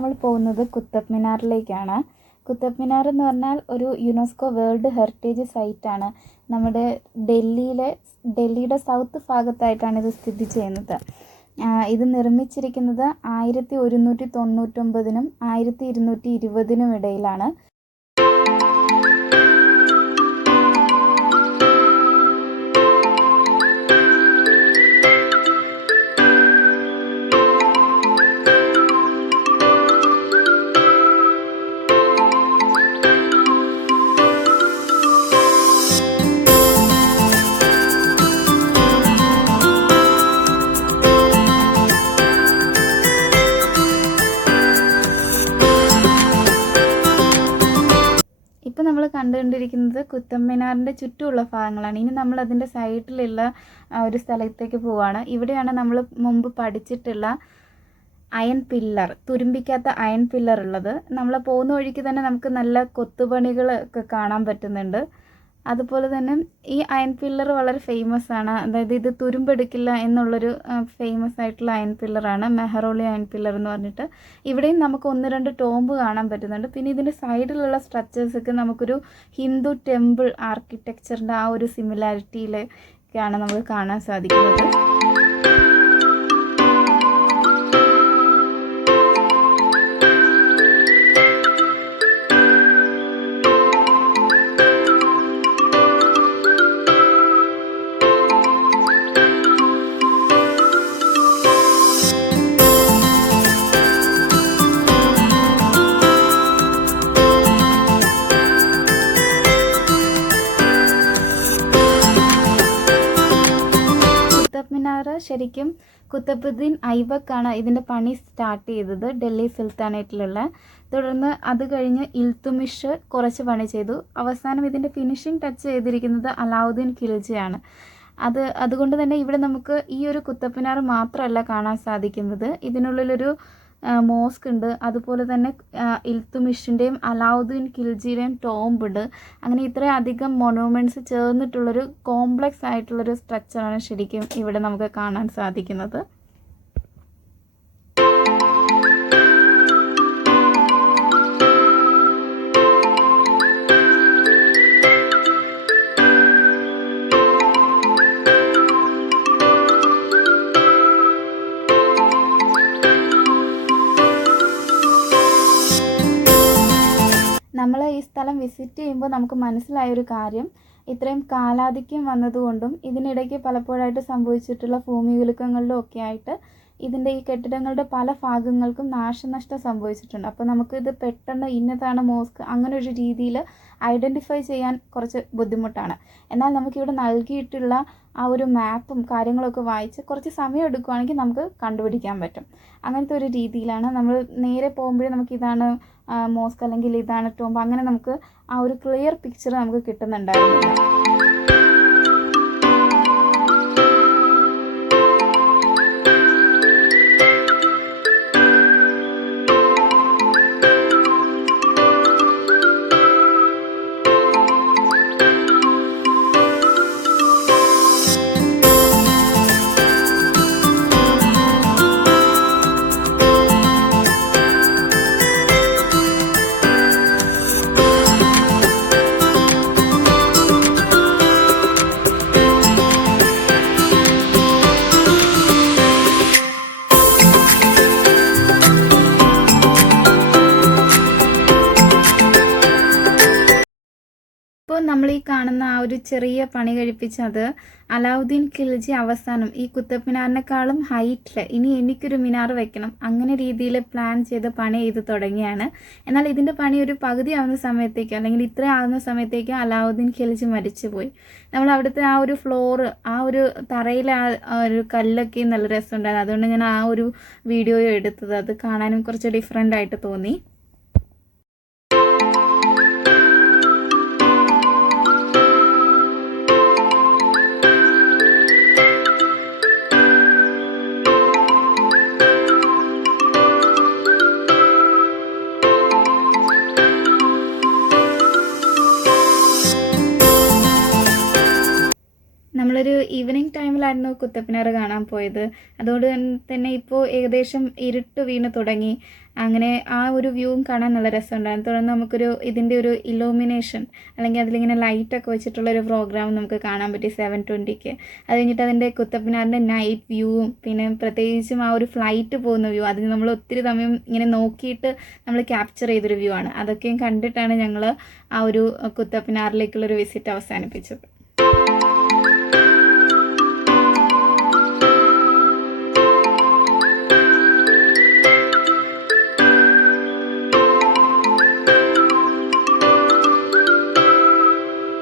നമ്മൾ പോകുന്നത് കുത്തബ് മിനാറിലേക്കാണ്. കുത്തബ് മിനാർ എന്ന് പറഞ്ഞാൽ ഒരു യുനെസ്കോ വേൾഡ് ഹെറിറ്റേജ് സൈറ്റാണ്. നമ്മുടെ ഡൽഹിയുടെ സൗത്ത് ഭാഗത്തായിട്ടാണ് ഇത് സ്ഥിതി ചെയ്യുന്നത്. ഇത് നിർമ്മിച്ചിരിക്കുന്നത് 1199നും 1220നും ഇടയിലാണ്. ഇപ്പോൾ നമ്മൾ കണ്ടുകൊണ്ടിരിക്കുന്നത് കുത്തബ് മിനാറിൻ്റെ ചുറ്റുമുള്ള ഭാഗങ്ങളാണ്. ഇനി നമ്മൾ അതിൻ്റെ സൈഡിലുള്ള ഒരു സ്ഥലത്തേക്ക് പോവുകയാണ്. ഇവിടെയാണ് നമ്മൾ മുമ്പ് പഠിച്ചിട്ടുള്ള അയൺ പില്ലർ, തുരുമ്പിക്കാത്ത അയൺ പില്ലർ ഉള്ളത്. നമ്മൾ പോകുന്ന വഴിക്ക് തന്നെ നമുക്ക് നല്ല കൊത്തുപണികളൊക്കെ കാണാൻ പറ്റുന്നുണ്ട്. അതുപോലെ തന്നെ ഈ അയൺ പില്ലർ വളരെ ഫേമസ് ആണ്. അതായത് ഇത് തുരുമ്പെടുക്കില്ല എന്നുള്ളൊരു ഫേമസ് ആയിട്ടുള്ള അയൺ പില്ലറാണ്, മെഹ്റൗലി അയൺ പില്ലർ എന്ന് പറഞ്ഞിട്ട്. ഇവിടെയും നമുക്ക് 1-2 ടോംബ് കാണാൻ പറ്റുന്നുണ്ട്. പിന്നെ ഇതിൻ്റെ സൈഡിലുള്ള സ്ട്രക്ചേഴ്സൊക്കെ നമുക്കൊരു ഹിന്ദു ടെമ്പിൾ ആർക്കിടെക്ചറിൻ്റെ ആ ഒരു സിമിലാരിറ്റിയിലൊക്കെയാണ് നമുക്ക് കാണാൻ സാധിക്കുന്നത്. കുത്തബ് മിനാർ ശരിക്കും കുത്തബുദ്ദീൻ ഐബക്കാണ് ഇതിൻ്റെ പണി സ്റ്റാർട്ട് ചെയ്തത്, ഡൽഹി സുൽത്താനേറ്റിലുള്ള. തുടർന്ന് അത് കഴിഞ്ഞ് ഇൽത്തുമിഷ് കുറച്ച് പണി ചെയ്തു. അവസാനം ഇതിൻ്റെ ഫിനിഷിംഗ് ടച്ച് ചെയ്തിരിക്കുന്നത് അലാവുദ്ദീൻ ഖിൽജിയാണ്. അതുകൊണ്ട് തന്നെ ഇവിടെ നമുക്ക് ഈ ഒരു കുത്തബ് മിനാർ മാത്രമല്ല കാണാൻ സാധിക്കുന്നത്. ഇതിനുള്ളിലൊരു മോസ്ക് ഉണ്ട്. അതുപോലെ തന്നെ ഇൽത്തുമിഷിൻ്റെയും അലാവുദ്ദീൻ ഖിൽജിയുടെയും ടോംബ് ഉണ്ട്. അങ്ങനെ ഇത്രയധികം മൊണൂമെൻറ്റ്സ് ചേർന്നിട്ടുള്ളൊരു കോംപ്ലക്സ് ആയിട്ടുള്ളൊരു സ്ട്രക്ചറാണ് ശരിക്കും ഇവിടെ നമുക്ക് കാണാൻ സാധിക്കുന്നത്. നമ്മൾ ഈ സ്ഥലം വിസിറ്റ് ചെയ്യുമ്പോൾ നമുക്ക് മനസ്സിലായൊരു കാര്യം, ഇത്രയും കാലാധിക്യം വന്നതുകൊണ്ടും ഇതിനിടയ്ക്ക് പലപ്പോഴായിട്ട് സംഭവിച്ചിട്ടുള്ള ഭൂമികുലുക്കങ്ങളിലും ഒക്കെ ആയിട്ട് ഇതിൻ്റെ ഈ കെട്ടിടങ്ങളുടെ പല ഭാഗങ്ങൾക്കും നാശനഷ്ടം സംഭവിച്ചിട്ടുണ്ട്. അപ്പോൾ നമുക്കിത് പെട്ടെന്ന് ഇന്നതാണ് മോസ്ക് അങ്ങനെ ഒരു രീതിയിൽ ഐഡൻറ്റിഫൈ ചെയ്യാൻ കുറച്ച് ബുദ്ധിമുട്ടാണ്. എന്നാൽ നമുക്കിവിടെ നൽകിയിട്ടുള്ള ആ ഒരു മാപ്പും കാര്യങ്ങളൊക്കെ വായിച്ച് കുറച്ച് സമയം എടുക്കുകയാണെങ്കിൽ നമുക്ക് കണ്ടുപിടിക്കാൻ പറ്റും. അങ്ങനത്തെ ഒരു രീതിയിലാണ് നമ്മൾ നേരെ പോകുമ്പോഴേ നമുക്കിതാണ് മോസ്ക് അല്ലെങ്കിൽ ഇതാണ് ടോംബ്, അങ്ങനെ നമുക്ക് ആ ഒരു ക്ലിയർ പിക്ചർ നമുക്ക് കിട്ടുന്നുണ്ടായിരുന്നില്ല. ഇപ്പോൾ നമ്മൾ ഈ കാണുന്ന ആ ഒരു ചെറിയ പണി കഴിപ്പിച്ചത് അലാവുദ്ദീൻ ഖിൽജി അവസാനം ഈ കുത്തബ് മിനാറിനേക്കാളും ഹൈറ്റിൽ ഇനി എനിക്കൊരു മിനാർ വെക്കണം അങ്ങനെ രീതിയിൽ പ്ലാൻ ചെയ്ത് പണി ചെയ്ത് തുടങ്ങിയാണ്. എന്നാൽ ഇതിൻ്റെ പണി ഒരു പകുതി ആവുന്ന സമയത്തേക്ക് അല്ലെങ്കിൽ ഇത്ര ആവുന്ന സമയത്തേക്ക് അലാവുദ്ദീൻ ഖിൽജി മരിച്ചുപോയി. നമ്മൾ അവിടുത്തെ ആ ഒരു ഫ്ലോർ, ആ ഒരു തറയിലെ ആ ഒരു കല്ലൊക്കെ നല്ല രസമുണ്ടായിരുന്നു. അതുകൊണ്ട് ഞാൻ ആ ഒരു വീഡിയോ എടുത്തത്, അത് കാണാനും കുറച്ച് ഡിഫറെൻ്റ് ആയിട്ട് തോന്നി. നമ്മളൊരു ഈവനിങ് ടൈമിൽ ടൈമിലായിരുന്നു കുത്തബ്മിനാർ കാണാൻ പോയത്. അതുകൊണ്ട് തന്നെ ഇപ്പോൾ ഏകദേശം ഇരുട്ട് വീണ് തുടങ്ങി. അങ്ങനെ ആ ഒരു വ്യൂവും കാണാൻ നല്ല രസമുണ്ടായിരുന്നു. തുടർന്ന് നമുക്കൊരു ഇതിൻ്റെ ഒരു ഇലൂമിനേഷൻ അല്ലെങ്കിൽ അതിലിങ്ങനെ ലൈറ്റൊക്കെ വെച്ചിട്ടുള്ളൊരു പ്രോഗ്രാം നമുക്ക് കാണാൻ പറ്റി 7:20ക്ക്. അത് കഴിഞ്ഞിട്ട് അതിൻ്റെ കുത്തബ്മിനാറിൻ്റെ നൈറ്റ് വ്യൂവും പിന്നെ പ്രത്യേകിച്ചും ആ ഒരു ഫ്ലൈറ്റ് പോകുന്ന വ്യൂ, അതിന് നമ്മൾ ഒത്തിരി സമയം ഇങ്ങനെ നോക്കിയിട്ട് നമ്മൾ ക്യാപ്ചർ ചെയ്തൊരു വ്യൂ ആണ്. അതൊക്കെയും കണ്ടിട്ടാണ് ഞങ്ങൾ ആ ഒരു കുത്തബ്മിനാറിലേക്കുള്ളൊരു വിസിറ്റ് അവസാനിപ്പിച്ചത്.